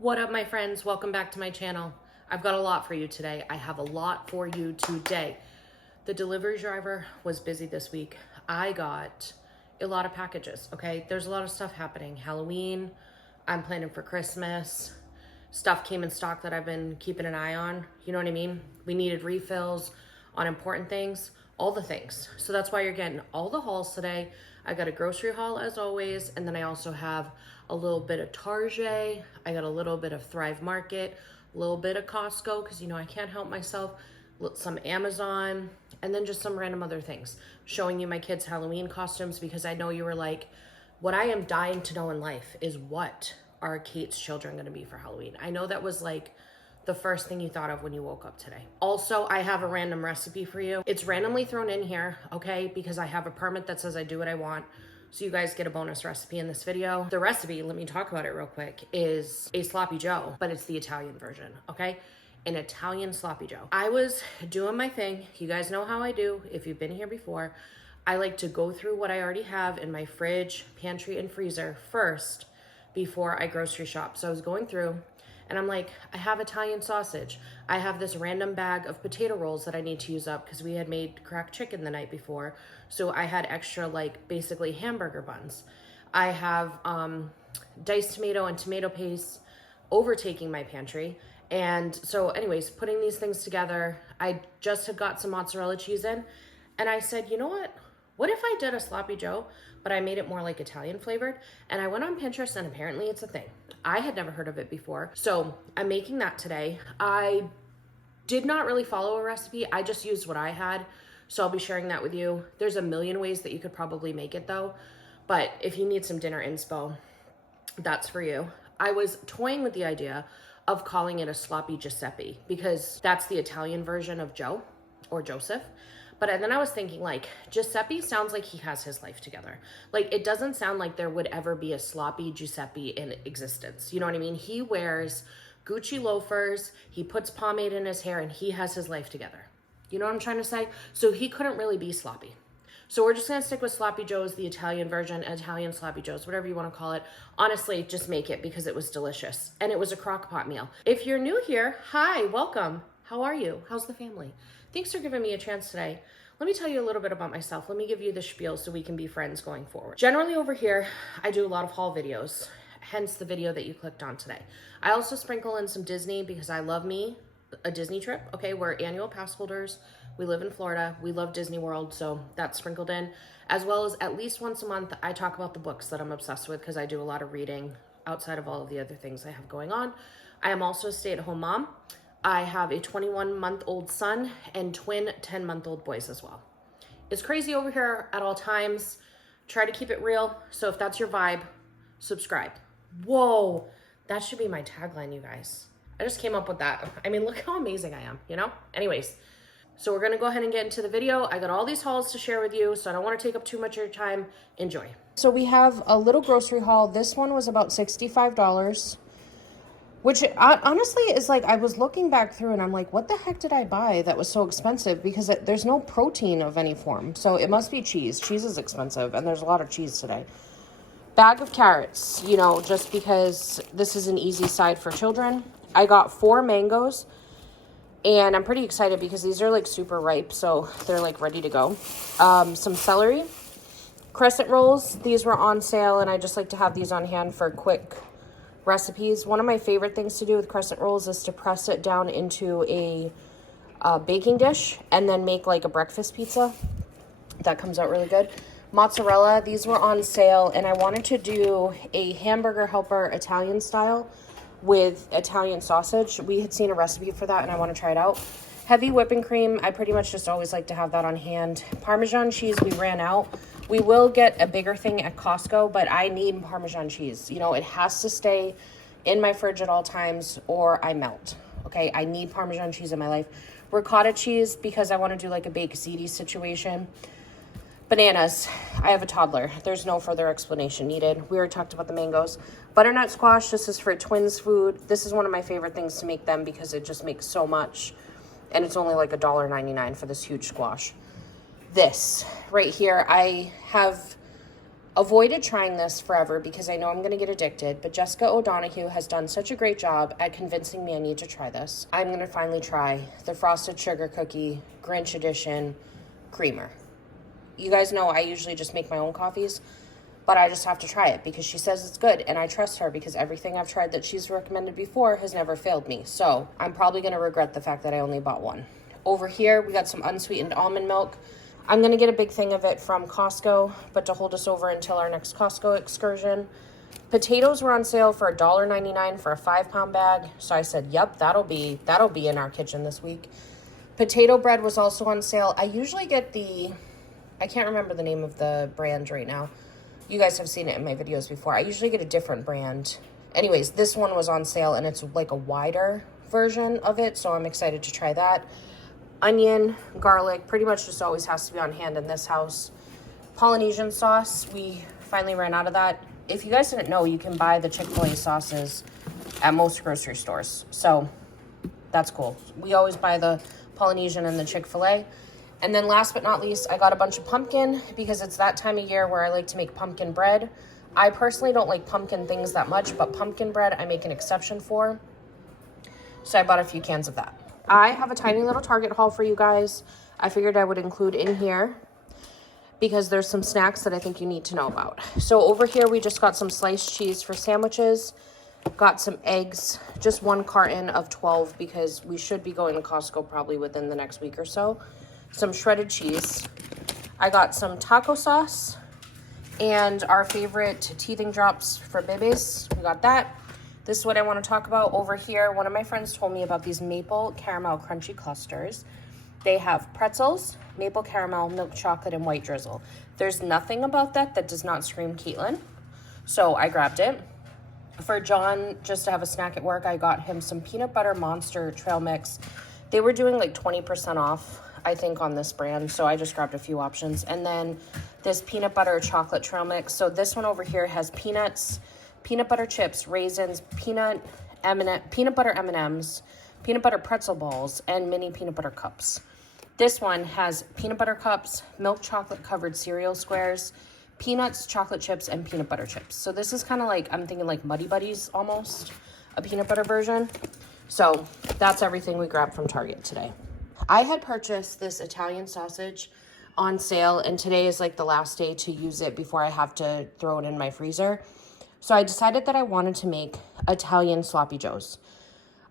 What up, my friends? Welcome back to my channel. I've got a lot for you today. I have a lot for you today. The delivery driver was busy this week. I got a lot of packages, okay? There's a lot of stuff happening. Halloween, I'm planning for Christmas. Stuff came in stock that I've been keeping an eye on. You know what I mean? We needed refills on important things, all the things. So that's why you're getting all the hauls today. I got a grocery haul as always, and then I also have a little bit of Target. I got a little bit of Thrive Market, a little bit of Costco, because you know I can't help myself, some Amazon, and then just some random other things. Showing you my kids' Halloween costumes because I know you were like, what I am dying to know in life is what are Kate's children going to be for Halloween? I know that was like the first thing you thought of when you woke up today. Also, I have a random recipe for you. It's randomly thrown in here, okay? Because I have a permit that says I do what I want. So you guys get a bonus recipe in this video. The recipe, let me talk about it real quick, is a sloppy joe, but it's the Italian version, okay? An Italian sloppy joe. I was doing my thing. You guys know how I do. If you've been here before, I like to go through what I already have in my fridge, pantry, and freezer first before I grocery shop. So I was going through and I'm like, I have Italian sausage. I have this random bag of potato rolls that I need to use up because we had made cracked chicken the night before. So I had extra, like, basically hamburger buns. I have diced tomato and tomato paste overtaking my pantry. And so anyways, putting these things together, I just had got some mozzarella cheese in. And I said, you know what? What if I did a sloppy joe, but I made it more like Italian flavored? And I went on Pinterest and apparently it's a thing. I had never heard of it before. So I'm making that today. I did not really follow a recipe. I just used what I had. So I'll be sharing that with you. There's a million ways that you could probably make it though. But if you need some dinner inspo, that's for you. I was toying with the idea of calling it a sloppy Giuseppe because that's the Italian version of Joe or Joseph. But then I was thinking, like, Giuseppe sounds like he has his life together. Like, it doesn't sound like there would ever be a sloppy Giuseppe in existence. You know what I mean? He wears Gucci loafers, he puts pomade in his hair, and he has his life together. You know what I'm trying to say? So he couldn't really be sloppy. So we're just going to stick with sloppy joes, the Italian version, Italian sloppy joes, whatever you want to call it. Honestly, just make it because it was delicious. And it was a crock pot meal. If you're new here, hi, welcome. How are you? How's the family? Thanks for giving me a chance today. Let me tell you a little bit about myself. Let me give you the spiel so we can be friends going forward. Generally over here, I do a lot of haul videos, hence the video that you clicked on today. I also sprinkle in some Disney because I love me a Disney trip. Okay, we're annual pass holders. We live in Florida. We love Disney World, so that's sprinkled in. As well as at least once a month, I talk about the books that I'm obsessed with because I do a lot of reading outside of all of the other things I have going on. I am also a stay-at-home mom. I have a 21-month-old son and twin 10-month-old boys as well. It's crazy over here at all times. Try to keep it real. So if that's your vibe, subscribe. Whoa, that should be my tagline, you guys. I just came up with that. I mean, look how amazing I am, you know? Anyways, so we're gonna go ahead and get into the video. I got all these hauls to share with you, so I don't wanna take up too much of your time. Enjoy. So we have a little grocery haul. This one was about $65. Which honestly is like, I was looking back through and I'm like, what the heck did I buy that was so expensive? Because there's no protein of any form. So it must be cheese. Cheese is expensive and there's a lot of cheese today. Bag of carrots, you know, just because this is an easy side for children. I got 4 mangoes and I'm pretty excited because these are like super ripe. So they're like ready to go. Some celery, crescent rolls. These were on sale and I just like to have these on hand for quick recipes. One of my favorite things to do with crescent rolls is to press it down into a baking dish and then make like a breakfast pizza. That comes out really good. Mozzarella, these were on sale and I wanted to do a hamburger helper Italian style with Italian sausage. We had seen a recipe for that and I want to try it out. Heavy whipping cream, I pretty much just always like to have that on hand. Parmesan cheese, we ran out. We will get a bigger thing at Costco, but I need Parmesan cheese. You know, it has to stay in my fridge at all times or I melt. Okay, I need Parmesan cheese in my life. Ricotta cheese because I want to do like a baked ziti situation. Bananas, I have a toddler. There's no further explanation needed. We already talked about the mangoes. Butternut squash, this is for twins food. This is one of my favorite things to make them because it just makes so much. And it's only like $1.99 for this huge squash. This right here, I have avoided trying this forever because I know I'm going to get addicted, but Jessica O'Donoghue has done such a great job at convincing me I need to try this. I'm going to finally try the Frosted Sugar Cookie Grinch Edition Creamer. You guys know I usually just make my own coffees, but I just have to try it because she says it's good, and I trust her because everything I've tried that she's recommended before has never failed me. So I'm probably going to regret the fact that I only bought one. Over here, we got some unsweetened almond milk. I'm going to get a big thing of it from Costco, but to hold us over until our next Costco excursion. Potatoes were on sale for $1.99 for a 5-pound bag. So I said, yep, that'll be in our kitchen this week. Potato bread was also on sale. I usually get I can't remember the name of the brand right now. You guys have seen it in my videos before. I usually get a different brand. Anyways, this one was on sale and it's like a wider version of it. So I'm excited to try that. Onion, garlic, pretty much just always has to be on hand in this house. Polynesian sauce, we finally ran out of that. If you guys didn't know, you can buy the Chick-fil-A sauces at most grocery stores. So that's cool. We always buy the Polynesian and the Chick-fil-A. And then last but not least, I got a bunch of pumpkin because it's that time of year where I like to make pumpkin bread. I personally don't like pumpkin things that much, but pumpkin bread I make an exception for. So I bought a few cans of that. I have a tiny little Target haul for you guys. I figured I would include in here because there's some snacks that I think you need to know about. So over here, we just got some sliced cheese for sandwiches. Got some eggs, just 1 carton of 12 because we should be going to Costco probably within the next week or so. Some shredded cheese. I got some taco sauce and our favorite teething drops for bebes. We got that. This is what I want to talk about over here. One of my friends told me about these maple caramel crunchy clusters. They have pretzels, maple caramel, milk chocolate, and white drizzle. There's nothing about that does not scream Caitlin. So I grabbed it. For John, just to have a snack at work, I got him some peanut butter monster trail mix. They were doing like 20% off, I think, on this brand. So I just grabbed a few options. And then this peanut butter chocolate trail mix. So this one over here has peanuts, peanut butter chips, raisins, peanut butter M&Ms, peanut butter pretzel balls, and mini peanut butter cups. This one has peanut butter cups, milk chocolate covered cereal squares, peanuts, chocolate chips, and peanut butter chips. So this is kind of like, I'm thinking like Muddy Buddies almost, a peanut butter version. So that's everything we grabbed from Target today. I had purchased this Italian sausage on sale, and today is like the last day to use it before I have to throw it in my freezer. So I decided that I wanted to make Italian sloppy joes.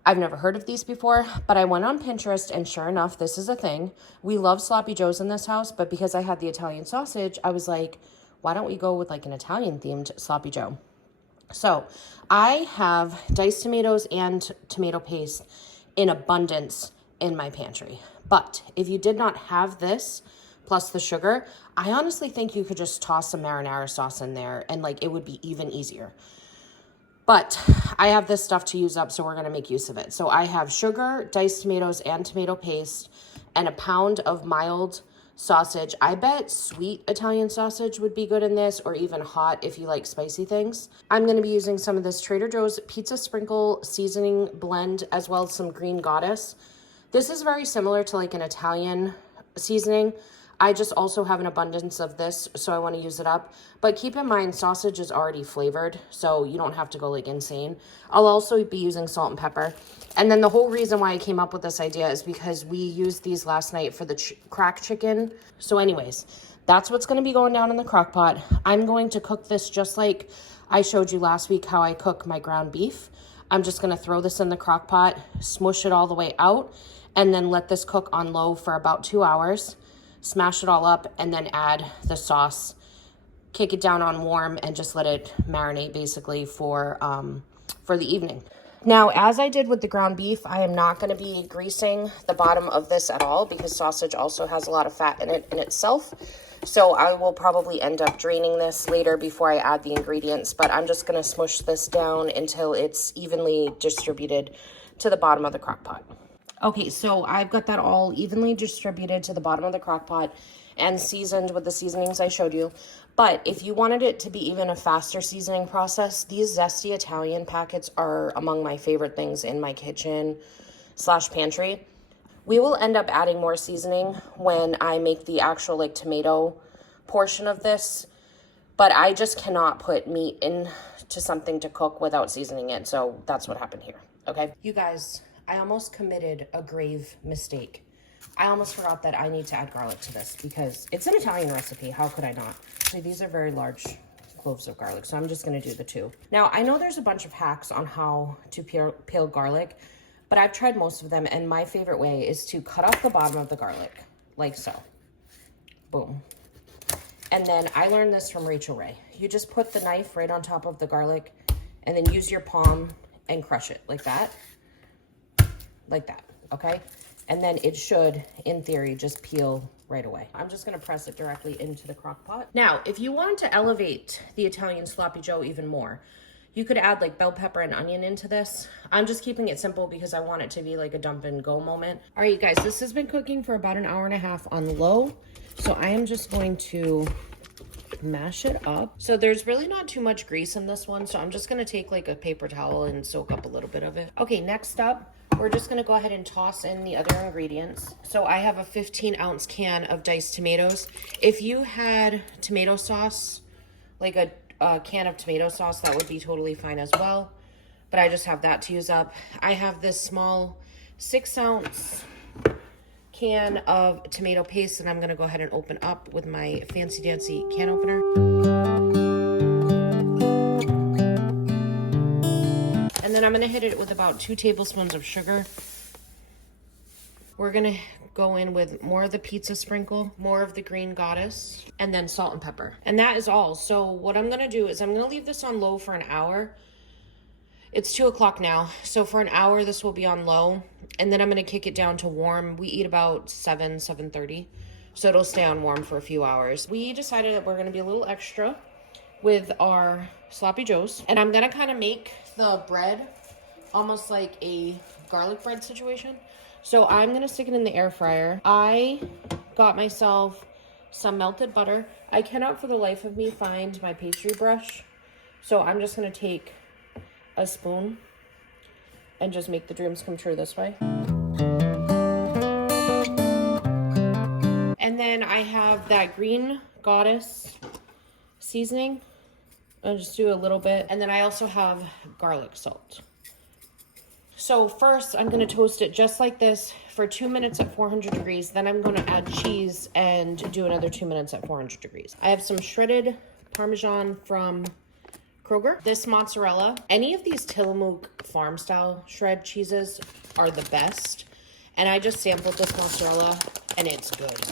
I've never heard of these before, but I went on Pinterest and sure enough, this is a thing. We love sloppy joes in this house, but because I had the Italian sausage, I was like, why don't we go with like an Italian themed sloppy joe? So I have diced tomatoes and tomato paste in abundance in my pantry. But if you did not have this, plus the sugar, I honestly think you could just toss some marinara sauce in there and like it would be even easier. But I have this stuff to use up, so we're going to make use of it. So I have sugar, diced tomatoes, and tomato paste, and a pound of mild sausage. I bet sweet Italian sausage would be good in this, or even hot if you like spicy things. I'm going to be using some of this Trader Joe's pizza sprinkle seasoning blend, as well as some green goddess. This is very similar to like an Italian seasoning. I just also have an abundance of this, so I want to use it up. But keep in mind, sausage is already flavored, so you don't have to go like insane. I'll also be using salt and pepper. And then the whole reason why I came up with this idea is because we used these last night for the crack chicken. So anyways, that's what's going to be going down in the crock pot. I'm going to cook this just like I showed you last week how I cook my ground beef. I'm just going to throw this in the crock pot, smush it all the way out, and then let this cook on low for about 2 hours. Smash it all up and then add the sauce, kick it down on warm, and just let it marinate basically for the evening. Now, as I did with the ground beef, I am not going to be greasing the bottom of this at all because sausage also has a lot of fat in it in itself. So I will probably end up draining this later before I add the ingredients, but I'm just going to smush this down until it's evenly distributed to the bottom of the crock pot. Okay, so I've got that all evenly distributed to the bottom of the crock pot and seasoned with the seasonings I showed you. But if you wanted it to be even a faster seasoning process, these Zesty Italian packets are among my favorite things in my kitchen/pantry. We will end up adding more seasoning when I make the actual like tomato portion of this. But I just cannot put meat into something to cook without seasoning it. So that's what happened here, okay? You guys, I almost committed a grave mistake. I almost forgot that I need to add garlic to this because it's an Italian recipe. How could I not? See, these are very large cloves of garlic, so I'm just gonna do the 2. Now, I know there's a bunch of hacks on how to peel garlic, but I've tried most of them, and my favorite way is to cut off the bottom of the garlic, like so. Boom. And then I learned this from Rachel Ray. You just put the knife right on top of the garlic and then use your palm and crush it like that, okay? And then it should, in theory, just peel right away. I'm just gonna press it directly into the crock pot. Now, if you wanted to elevate the Italian sloppy joe even more, you could add like bell pepper and onion into this. I'm just keeping it simple because I want it to be like a dump and go moment. All right, you guys, this has been cooking for about an hour and a half on low. So I am just going to mash it up. So there's really not too much grease in this one. So I'm just gonna take like a paper towel and soak up a little bit of it. Okay, next up, we're just gonna go ahead and toss in the other ingredients. So I have a 15-ounce can of diced tomatoes. If you had tomato sauce, like a can of tomato sauce, that would be totally fine as well. But I just have that to use up. I have this small 6-ounce can of tomato paste that I'm gonna go ahead and open up with my fancy dancy can opener. And then I'm gonna hit it with about 2 tablespoons of sugar. We're gonna go in with more of the pizza sprinkle, more of the green goddess, and then salt and pepper. And that is all. So what I'm gonna do is I'm gonna leave this on low for an hour. It's 2 o'clock now. So for an hour, this will be on low. And then I'm gonna kick it down to warm. We eat about 7:30. So it'll stay on warm for a few hours. We decided that we're gonna be a little extra with our sloppy joes. And I'm gonna kind of make the bread almost like a garlic bread situation. So I'm gonna stick it in the air fryer. I got myself some melted butter. I cannot for the life of me find my pastry brush. So I'm just gonna take a spoon and just make the dreams come true this way. And then I have that green goddess seasoning. I'll just do a little bit. And then I also have garlic salt. So first I'm gonna toast it just like this for 2 minutes at 400 degrees. Then I'm gonna add cheese and do another 2 minutes at 400 degrees. I have some shredded Parmesan from Kroger. This mozzarella, any of these Tillamook farm style shred cheeses are the best. And I just sampled this mozzarella and it's good.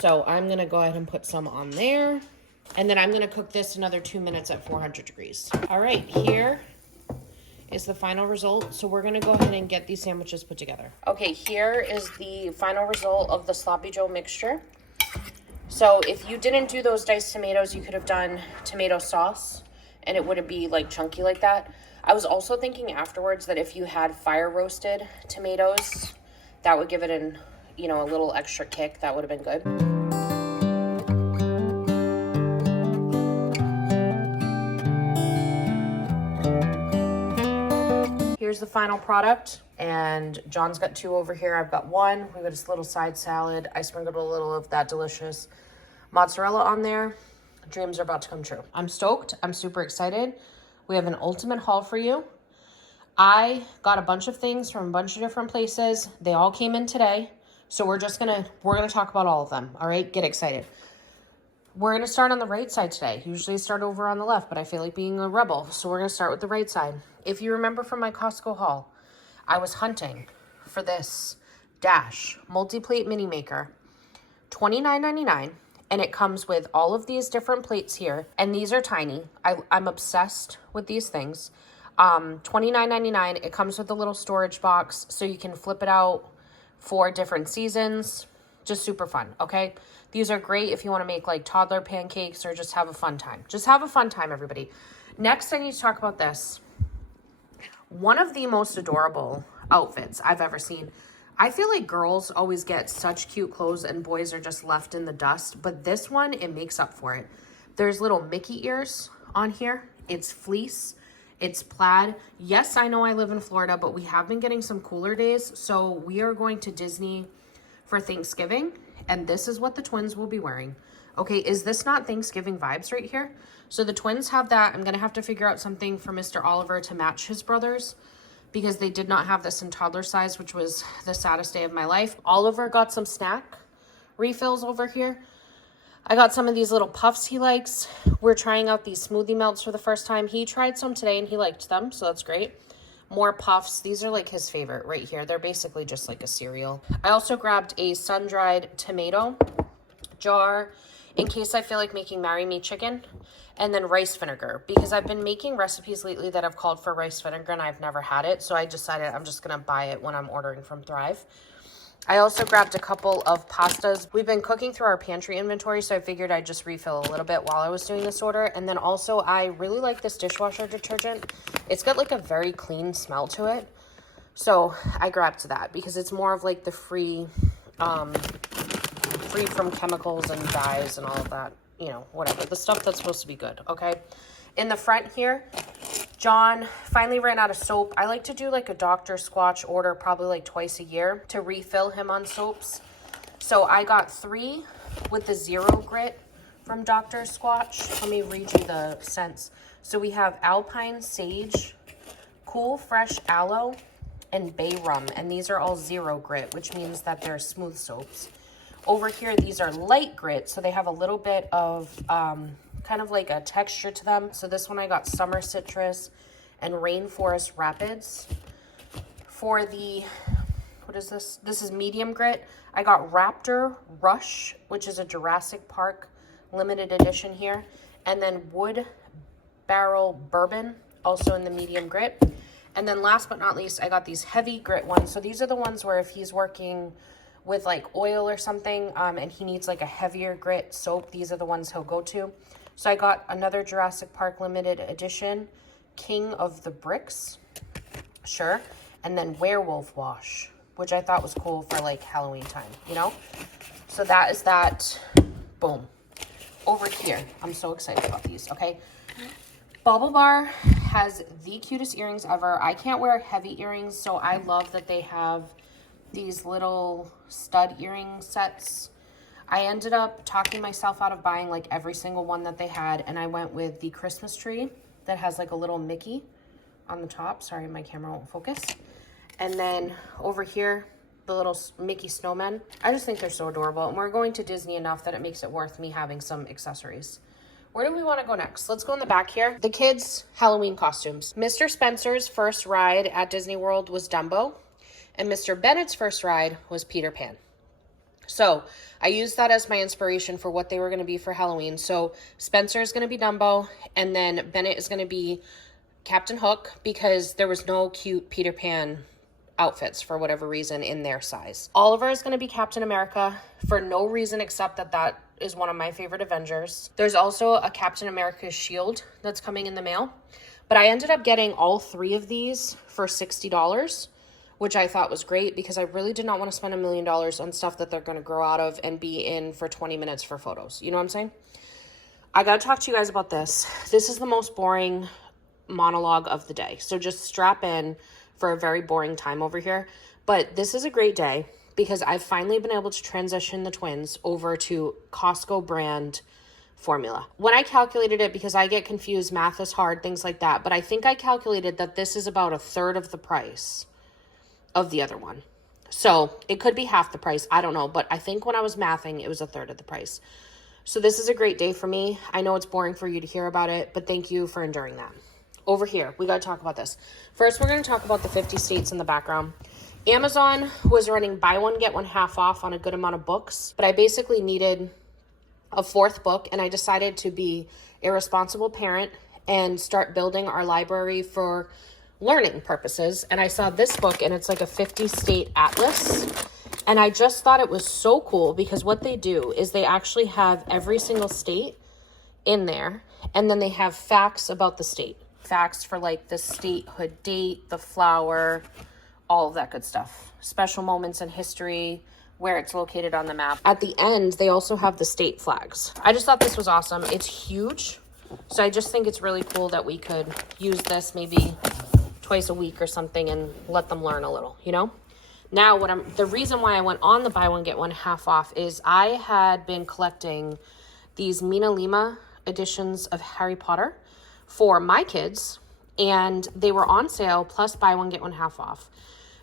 So I'm gonna go ahead and put some on there. And then I'm gonna cook this another 2 minutes at 400 degrees. All right, here is the final result. So we're gonna go ahead and get these sandwiches put together. Okay, here is the final result of the sloppy joe mixture. So if you didn't do those diced tomatoes, you could have done tomato sauce and it wouldn't be like chunky like that. I was also thinking afterwards that if you had fire roasted tomatoes, that would give it a little extra kick. That would have been good. Here's the final product, and John's got 2 over here. I've got 1. We got this little side salad. I sprinkled a little of that delicious mozzarella on there. Dreams are about to come true. I'm stoked. I'm super excited. We have an ultimate haul for you. I got a bunch of things from a bunch of different places. They all came in today. So we're gonna talk about all of them. All right, get excited. We're gonna start on the right side today. Usually I start over on the left, but I feel like being a rebel. So we're gonna start with the right side. If you remember from my Costco haul, I was hunting for this Dash multi-plate mini maker, $29.99. And it comes with all of these different plates here. And these are tiny. I'm obsessed with these things. $29.99. It comes with a little storage box so you can flip it out for different seasons. Just super fun, okay? These are great if you want to make like toddler pancakes or just have a fun time. Just have a fun time, everybody. Next, I need to talk about this. One of the most adorable outfits I've ever seen. I feel like girls always get such cute clothes and boys are just left in the dust. But this one, it makes up for it. There's little Mickey ears on here. It's fleece. It's plaid. Yes, I know I live in Florida, but we have been getting some cooler days. So we are going to Disney for Thanksgiving. And this is what the twins will be wearing. Okay, is this not Thanksgiving vibes right here? So the twins have that. I'm gonna have to figure out something for Mr. Oliver to match his brothers because they did not have this in toddler size, which was the saddest day of my life. Oliver got some snack refills over here. I got some of these little puffs he likes. We're trying out these smoothie melts for the first time. He tried some today and he liked them, so that's great. More puffs. These are like his favorite right here. They're basically just like a cereal. I also grabbed a sun-dried tomato jar in case I feel like making Marry Me chicken, and then rice vinegar, because I've been making recipes lately that have called for rice vinegar and I've never had it, so I decided I'm just gonna buy it when I'm ordering from Thrive. I also grabbed a couple of pastas. We've been cooking through our pantry inventory, so I figured I'd just refill a little bit while I was doing this order. And then also, I really like this dishwasher detergent. It's got like a very clean smell to it. So I grabbed that because it's more of like the free from chemicals and dyes and all of that, you know, whatever. The stuff that's supposed to be good, okay? In the front here, John finally ran out of soap. I like to do like a Dr. Squatch order probably like twice a year to refill him on soaps. So I got 3 with the zero grit from Dr. Squatch. Let me read you the scents. So we have Alpine Sage, Cool Fresh Aloe, and Bay Rum. And these are all zero grit, which means that they're smooth soaps. Over here, these are light grit, so they have a little bit of kind of like a texture to them. So this one I got Summer Citrus and Rainforest Rapids. For the, what is this? This is medium grit. I got Raptor Rush, which is a Jurassic Park limited edition here. And then Wood Barrel Bourbon, also in the medium grit. And then last but not least, I got these heavy grit ones. So these are the ones where if he's working with like oil or something and he needs like a heavier grit soap, these are the ones he'll go to. So I got another Jurassic Park limited edition, King of the Bricks, sure, and then Werewolf Wash, which I thought was cool for like Halloween time, you know? So that is that. Boom. Over here, I'm so excited about these, okay? Bauble Bar has the cutest earrings ever. I can't wear heavy earrings, so I love that they have these little stud earring sets. I ended up talking myself out of buying like every single one that they had, and I went with the Christmas tree that has like a little Mickey on the top. Sorry, my camera won't focus. And then over here, the little Mickey snowmen. I just think they're so adorable, and we're going to Disney enough that it makes it worth me having some accessories. Where do we want to go next? Let's go in the back here. The kids' Halloween costumes. Mr. Spencer's first ride at Disney World was Dumbo, and Mr. Bennett's first ride was Peter Pan. So I used that as my inspiration for what they were going to be for Halloween. So Spencer is going to be Dumbo, and then Bennett is going to be Captain Hook, because there was no cute Peter Pan outfits for whatever reason in their size. Oliver is going to be Captain America for no reason except that that is one of my favorite Avengers. There's also a Captain America's shield that's coming in the mail, but I ended up getting all 3 of these for $60, which I thought was great because I really did not want to spend $1 million on stuff that they're going to grow out of and be in for 20 minutes for photos. You know what I'm saying? I got to talk to you guys about this. This is the most boring monologue of the day, so just strap in for a very boring time over here. But this is a great day because I've finally been able to transition the twins over to Costco brand formula. When I calculated it, because I get confused, math is hard, things like that, but I think I calculated that this is about 1/3 of the price of the other one. So it could be half the price, I don't know, but I think when I was mathing, it was 1/3 of the price. So this is a great day for me. I know it's boring for you to hear about it, but thank you for enduring that. Over here, we got to talk about this. First, we're going to talk about the 50 states in the background. Amazon was running buy one, get one half off on a good amount of books, but I basically needed a 4th book, and I decided to be a responsible parent and start building our library for learning purposes. And I saw this book, and it's like a 50-state atlas, and I just thought it was so cool because what they do is they actually have every single state in there, and then they have facts about the state. Facts for like the statehood date, the flower, all of that good stuff. Special moments in history, where it's located on the map. At the end, they also have the state flags. I just thought this was awesome. It's huge. So I just think it's really cool that we could use this maybe twice a week or something and let them learn a little, you know? Now, the reason why I went on the buy one, get one half off is I had been collecting these Mina Lima editions of Harry Potter for my kids, and they were on sale plus buy one get one half off.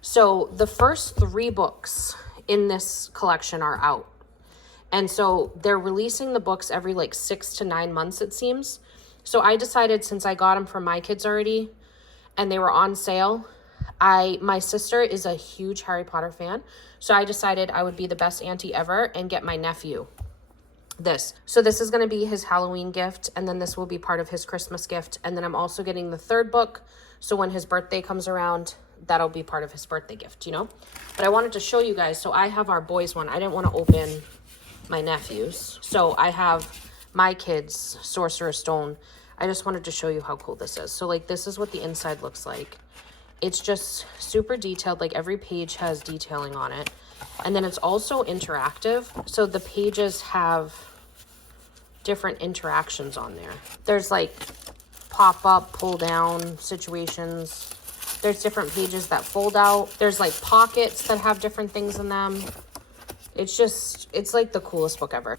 So the first 3 books in this collection are out, and so they're releasing the books every like 6 to 9 months, it seems. So I decided, since I got them for my kids already and they were on sale, my sister is a huge Harry Potter fan, so I decided I would be the best auntie ever and get my nephew this. So this is going to be his Halloween gift, and then this will be part of his Christmas gift, and then I'm also getting the 3rd book, so when his birthday comes around, that'll be part of his birthday gift, you know? But I wanted to show you guys, so I have our boys one. I didn't want to open my nephew's, so I have my kids' Sorcerer's Stone. I just wanted to show you how cool this is. So like, this is what the inside looks like. It's just super detailed, like every page has detailing on it. And then it's also interactive. So the pages have different interactions on there. There's like pop up, pull down situations. There's different pages that fold out. There's like pockets that have different things in them. It's like the coolest book ever.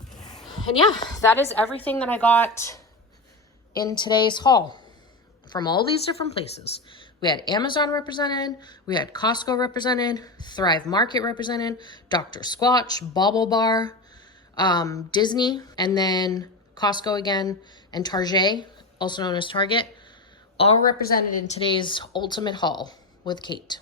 And yeah, that is everything that I got in today's haul from all these different places. We had Amazon represented, we had Costco represented, Thrive Market represented, Dr. Squatch, Bobble Bar, Disney, and then Costco again, and Target, also known as Target, all represented in today's ultimate haul with Kate.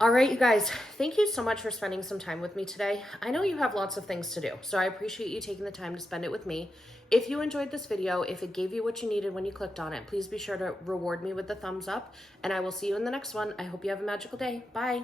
All right, you guys, thank you so much for spending some time with me today. I know you have lots of things to do, so I appreciate you taking the time to spend it with me. If you enjoyed this video, if it gave you what you needed when you clicked on it, please be sure to reward me with the thumbs up, and I will see you in the next one. I hope you have a magical day. Bye.